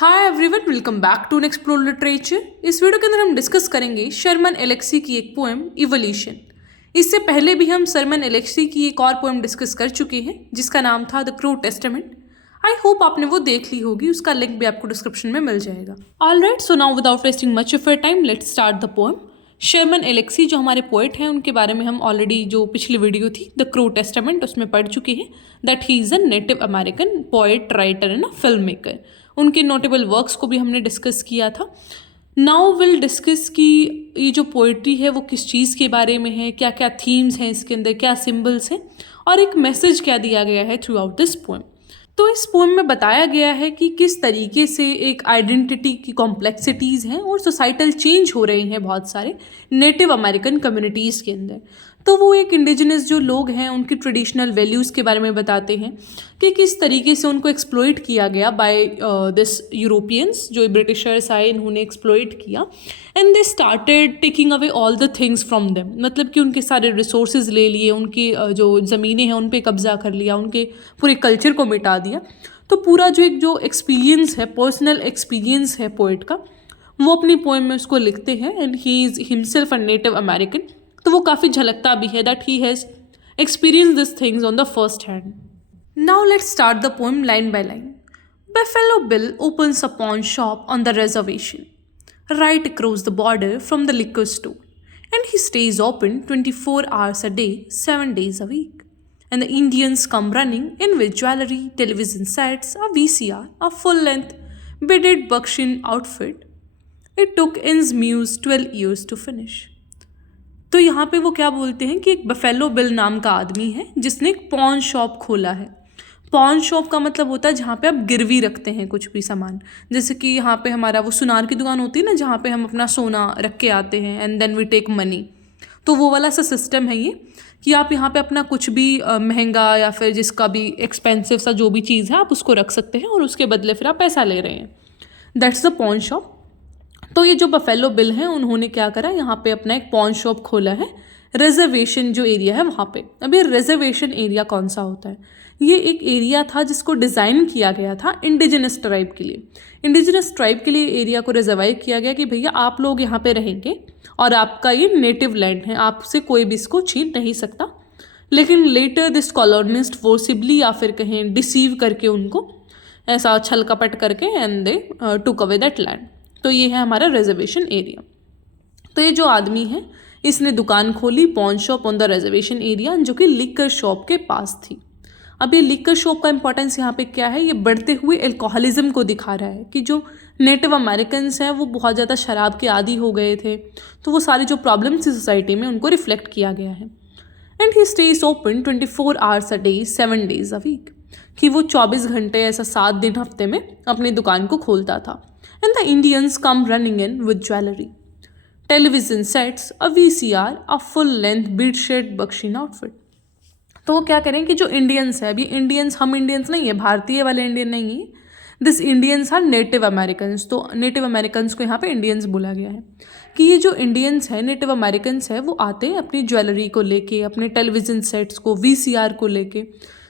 Hi everyone, welcome back to explore literature. इस video के अंदर हम डिस्कस करेंगे शर्मन एलेक्सी की एक पोएम इवोल्यूशन। इससे पहले भी हम शर्मन एलेक्सी की एक और पोएम डिस्कस कर चुके हैं जिसका नाम था the crew testament. I hope आपने वो देख ली होगी, उसका लिंक भी आपको डिस्क्रिप्शन में मिल जाएगा। Alright, so now without wasting much of your time let's start the poem. Sherman Alexie जो हमारे पोएट हैं उनके बारे में हम ऑलरेडी जो पिछली वीडियो थी द क्रू टेस्टामेंट उसमें पढ़ चुके हैं that he is a native American poet, writer and a film maker. उनके नोटेबल वर्क्स को भी हमने डिस्कस किया था। नाउ विल डिस्कस कि ये जो पोइट्री है वो किस चीज़ के बारे में है, क्या क्या थीम्स हैं इसके अंदर, क्या सिंबल्स हैं और एक मैसेज क्या दिया गया है थ्रू आउट दिस पोएम। तो इस पोएम में बताया गया है कि किस तरीके से एक आइडेंटिटी की कॉम्प्लेक्सिटीज़ हैं और सोसाइटल चेंज हो रहे हैं बहुत सारे नेटिव अमेरिकन कम्युनिटीज़ के अंदर। तो वो एक इंडिजिनस जो लोग हैं उनकी ट्रेडिशनल वैल्यूज़ के बारे में बताते हैं कि किस तरीके से उनको एक्सप्लॉइट किया गया बाय दिस यूरोपियंस। जो ब्रिटिशर्स आए इन्होंने एक्सप्लॉइट किया and they started taking away all the things from them. मतलब कि उनके सारे रिसोर्सेज ले लिए, उनकी जो ज़मीनें हैं उन पे कब्जा कर लिया, उनके पूरे कल्चर को मिटा दिया। तो पूरा जो एक्सपीरियंस है, पर्सनल एक्सपीरियंस है पोइट का, वो अपनी पोएम में उसको लिखते हैं and he is himself a native American. तो वो काफ़ी झलकता भी है that he has experience this things on the first hand. Now let's start the poem line by line. Buffalo Bill opens a pawn shop on the reservation, right across the border from the liquor store, and he stays open 24 hours a day, 7 days a week. And the Indians come running in with jewelry, television sets, a VCR, a full-length beaded buckskin outfit. It took In's muse 12 years to finish. तो यहाँ पे वो क्या बोलते हैं कि एक buffalo bill नाम का आदमी है जिसने एक पॉन शॉप खोला है। पॉन शॉप का मतलब होता है जहाँ पे आप गिरवी रखते हैं कुछ भी सामान, जैसे कि यहाँ पे हमारा वो सुनार की दुकान होती है ना जहाँ पे हम अपना सोना रख के आते हैं and then we take money. तो वो वाला सा सिस्टम है ये कि आप यहाँ पे अपना कुछ भी महंगा या फिर जिसका भी एक्सपेंसिव सा जो भी चीज़ है आप उसको रख सकते हैं और उसके बदले फिर आप पैसा ले रहे हैं। That's the pawn shop. तो ये जो बफेलो बिल हैं उन्होंने क्या करा, यहाँ पे अपना एक पॉन शॉप खोला है रिजर्वेशन जो एरिया है वहाँ पे। अब ये रिजर्वेशन एरिया कौन सा होता है? ये एक एरिया था जिसको डिज़ाइन किया गया था इंडिजिनस ट्राइब के लिए। इंडिजिनस ट्राइब के लिए एरिया को रिजर्वाइव किया गया कि भैया आप लोग यहाँ पे रहेंगे और आपका ये नेटिव लैंड है, आपसे कोई भी इसको छीन नहीं सकता। लेकिन लेटर दिस कॉलोनिस्ट फोर्सिबली या फिर कहें डिसीव करके उनको ऐसा छल कपट करके and they took away that land. तो ये है हमारा रिजर्वेशन एरिया। तो ये जो आदमी है इसने दुकान खोली pawn shop on the reservation area जो कि लिकर शॉप के पास थी। अब ये लिकर शॉप का इंपॉर्टेंस यहाँ पे क्या है, ये बढ़ते हुए एल्कोहलिज्म को दिखा रहा है कि जो नेटिव अमेरिकन्स हैं वो बहुत ज़्यादा शराब के आदी हो गए थे। तो वो सारी जो प्रॉब्लम्स थी सोसाइटी में उनको रिफ्लेक्ट किया गया है। And he stays open 24 hours a day 7 days a week, कि वो 24 घंटे ऐसा 7 दिन हफ्ते में अपनी दुकान को खोलता था। And the Indians come running in with jewelry, television sets, a VCR, a full-length bead-shade buckskin outfit. तो वो क्या करें कि जो इंडियंस है, अभी इंडियंस हम इंडियंस नहीं है, भारतीय वाले इंडियन नहीं है, this Indians are Native Americans. तो नेटिव अमेरिकन्स को यहाँ पे इंडियंस बोला गया है कि ये जो इंडियंस है, नेटिव अमेरिकन्स है, वो आते हैं अपनी ज्वेलरी को लेके, अपने टेलीविज़न सेट्स को, VCR को लेके,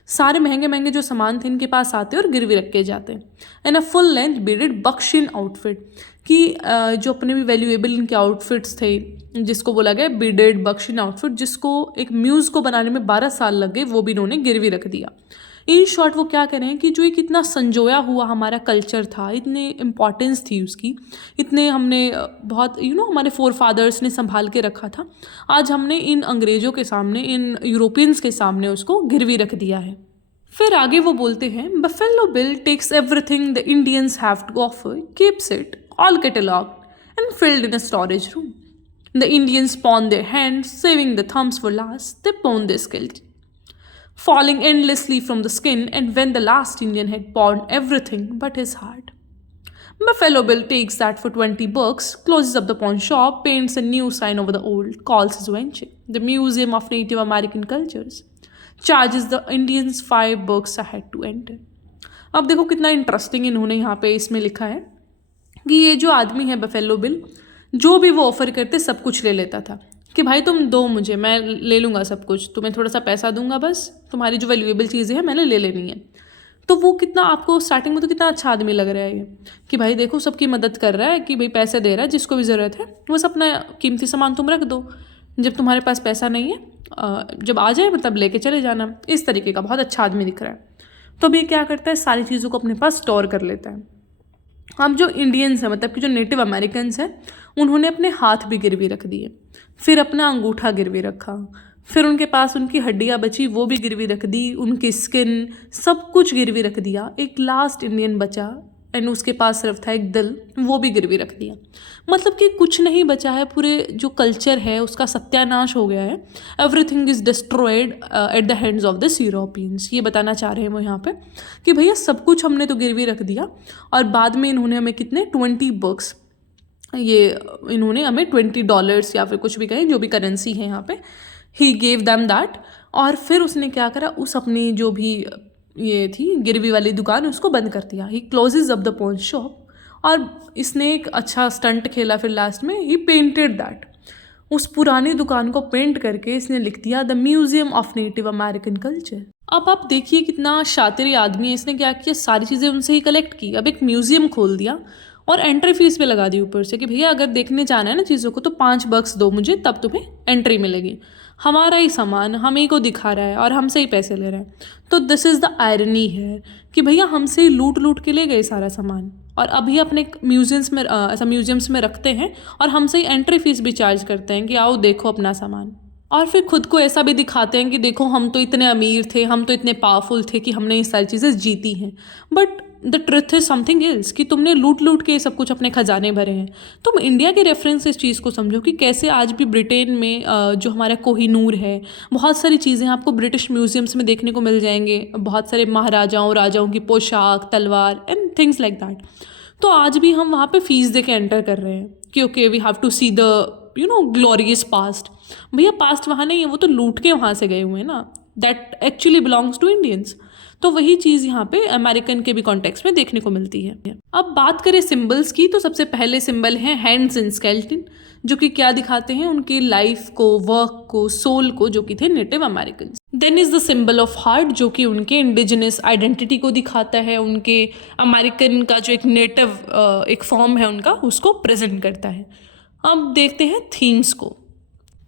सारे महंगे महंगे जो सामान थे इनके पास आते हैं और गिरवी रख के जाते हैं। And a full length beaded बक्शिन आउटफिट, कि जो अपने भी वैल्यूएबल इनके आउटफिट्स थे जिसको बोला गया बीडेड बक्शिन आउटफिट, जिसको एक म्यूज़ को बनाने में 12 साल लग गए, वो भी इन्होंने गिरवी रख दिया। इन शॉर्ट वो क्या करें कि जो एक इतना संजोया हुआ हमारा कल्चर था, इतने इम्पॉर्टेंस थी उसकी, इतने हमने बहुत हमारे फोर फादर्स ने संभाल के रखा था, आज हमने इन अंग्रेज़ों के सामने, इन यूरोपियंस के सामने उसको गिरवी रख दिया है। फिर आगे वो बोलते हैं Buffalo Bill takes everything the Indians have to offer, keeps it all catalogued and filed in a storage room. The Indians pawn their hands, saving the thumbs for last, they pawn their skills, falling endlessly from the skin, and when the last Indian had pawned everything but his heart. Buffalo Bill takes that for 20 bucks, closes up the pawn shop, paints a new sign over the old, calls his venture the Museum of Native American Cultures, charges the Indians 5 bucks a head to enter. अब देखो कितना interesting इन्होंने यहाँ पे इसमें लिखा है कि ये जो आदमी है बफेलो बिल, जो भी वो ऑफर करते सब कुछ ले लेता था कि भाई तुम दो मुझे, मैं ले लूँगा सब कुछ, तुम्हें थोड़ा सा पैसा दूंगा, बस तुम्हारी जो वैल्यूएबल चीज़ें हैं मैंने ले लेनी है। तो वो कितना आपको स्टार्टिंग में तो कितना अच्छा आदमी लग रहा है ये, कि भाई देखो सबकी मदद कर रहा है, कि भाई पैसे दे रहा है, जिसको भी ज़रूरत है बस अपना कीमती सामान तुम रख दो, जब तुम्हारे पास पैसा नहीं है जब आ जाए मतलब लेके चले जाना। इस तरीके का बहुत अच्छा आदमी दिख रहा है। तो अब ये क्या करता है, सारी चीज़ों को अपने पास स्टोर कर लेता है। अब जो इंडियंस हैं मतलब कि जो नेटिव अमेरिकन्स हैं, उन्होंने अपने हाथ भी गिरवी रख दिए, फिर अपना अंगूठा गिरवी रखा, फिर उनके पास उनकी हड्डियाँ बची वो भी गिरवी रख दी, उनकी स्किन सब कुछ गिरवी रख दिया। एक लास्ट इंडियन बचा एंड उसके पास सिर्फ था एक दिल, वो भी गिरवी रख दिया। मतलब कि कुछ नहीं बचा है, पूरे जो कल्चर है उसका सत्यानाश हो गया है। Everything is destroyed at the hands of this Europeans. ये बताना चाह रहे हैं वो यहाँ पे कि भैया सब कुछ हमने तो गिरवी रख दिया, और बाद में इन्होंने हमें कितने 20 बुक्स, ये इन्होंने हमें $20 या फिर कुछ भी कहें जो भी करेंसी है यहाँ पे, ही गेव दैम दैट। और फिर उसने क्या करा, उस अपनी जो भी ये थी गिरवी वाली दुकान उसको बंद कर दिया। He closes up the pawn shop. और इसने एक अच्छा स्टंट खेला फिर लास्ट में, ही पेंटेड दैट, उस पुरानी दुकान को पेंट करके इसने लिख दिया the museum of native American culture. अब आप देखिए कितना शातिर आदमी है, इसने क्या किया, सारी चीज़ें उनसे ही कलेक्ट की, अब एक म्यूजियम खोल दिया और एंट्री फीस पे लगा दी ऊपर से कि भैया अगर देखने जाना है ना चीज़ों को तो $5 दो मुझे, तब तुम्हें एंट्री मिलेगी। हमारा ही सामान हम ही को दिखा रहा है और हमसे ही पैसे ले रहा है। तो दिस इज़ द आयरनी है कि भैया हमसे ही लूट लूट के ले गए सारा सामान, और अभी अपने म्यूजियम्स में ऐसा म्यूजियम्स में रखते हैं और हमसे ही एंट्री फीस भी चार्ज करते हैं कि आओ देखो अपना सामान। और फिर खुद को ऐसा भी दिखाते हैं कि देखो हम तो इतने अमीर थे, हम तो इतने पावरफुल थे कि हमने ये सारी चीज़ें जीती हैं। But the truth is something else, कि तुमने लूट लूट के सब कुछ अपने खजाने भरे हैं। तुम इंडिया के रेफरेंस इस चीज़ को समझो कि कैसे आज भी ब्रिटेन में जो हमारा कोहिनूर है, बहुत सारी चीज़ें आपको ब्रिटिश म्यूजियम्स में देखने को मिल जाएंगे, बहुत सारे महाराजाओं राजाओं की पोशाक, तलवार एंड थिंग्स लाइक दैट। तो आज भी हम वहाँ पे फीस दे के एंटर कर रहे हैं कि okay we have to see the glorious past. भैया पास्ट वहाँ नहीं है, वो तो लूट के वहाँ से गए हुए हैं ना, that actually belongs to Indians. तो वही चीज़ यहाँ पे अमेरिकन के भी कॉन्टेक्स्ट में देखने को मिलती है। अब बात करें सिंबल्स की, तो सबसे पहले सिंबल है हैंड्स इन स्केलेटन, जो कि क्या दिखाते हैं, उनकी लाइफ को, वर्क को, सोल को, जो कि थे Native American. Then is the symbol of heart, जो कि उनके इंडिजिनस आइडेंटिटी को दिखाता है, उनके अमेरिकन का जो एक नेटिव एक फॉर्म है उनका, उसको प्रेजेंट करता है। अब देखते हैं थीम्स को।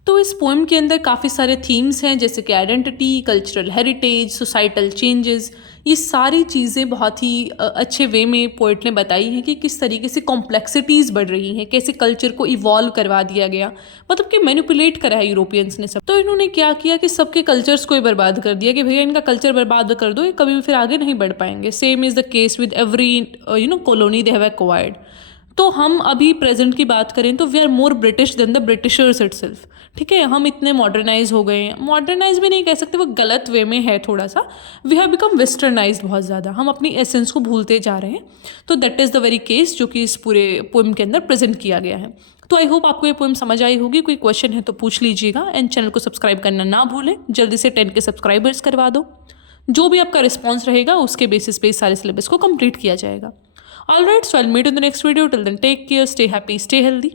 तो इस पोएम के अंदर काफ़ी सारे थीम्स हैं, जैसे कि identity, cultural heritage, societal changes. ये सारी चीज़ें बहुत ही अच्छे वे में पोइट ने बताई हैं कि किस तरीके से कॉम्प्लेक्सिटीज़ बढ़ रही हैं, कैसे कल्चर को इवॉल्व करवा दिया गया, मतलब कि मैनिपुलेट करा है यूरोपियंस ने सब। तो इन्होंने क्या किया कि सबके कल्चर्स को ही बर्बाद कर दिया कि भैया इनका कल्चर बर्बाद कर दो, ये कभी भी फिर आगे नहीं बढ़ पाएंगे। Same is the case with every colony they have acquired. तो हम अभी प्रेजेंट की बात करें तो we are more British than the Britishers itself. ठीक है, हम इतने मॉडर्नाइज हो गए हैं, मॉडर्नाइज भी नहीं कह सकते, वो गलत वे में है थोड़ा सा। वी हैव बिकम वेस्टर्नाइज बहुत ज़्यादा, हम अपनी एसेंस को भूलते जा रहे हैं। तो that is the very case जो कि इस पूरे पोएम के अंदर प्रेजेंट किया गया है। तो आई होप आपको ये पोएम समझ आई होगी। कोई क्वेश्चन है तो पूछ लीजिएगा, एंड चैनल को सब्सक्राइब करना ना भूलें। जल्दी से 10 के सब्सक्राइबर्स करवा दो। जो भी आपका रिस्पॉन्स रहेगा उसके बेसिस पे इस सारे सिलेबस को कंप्लीट किया जाएगा। All right, so I'll meet you in the next video. Till then, take care, stay happy, stay healthy.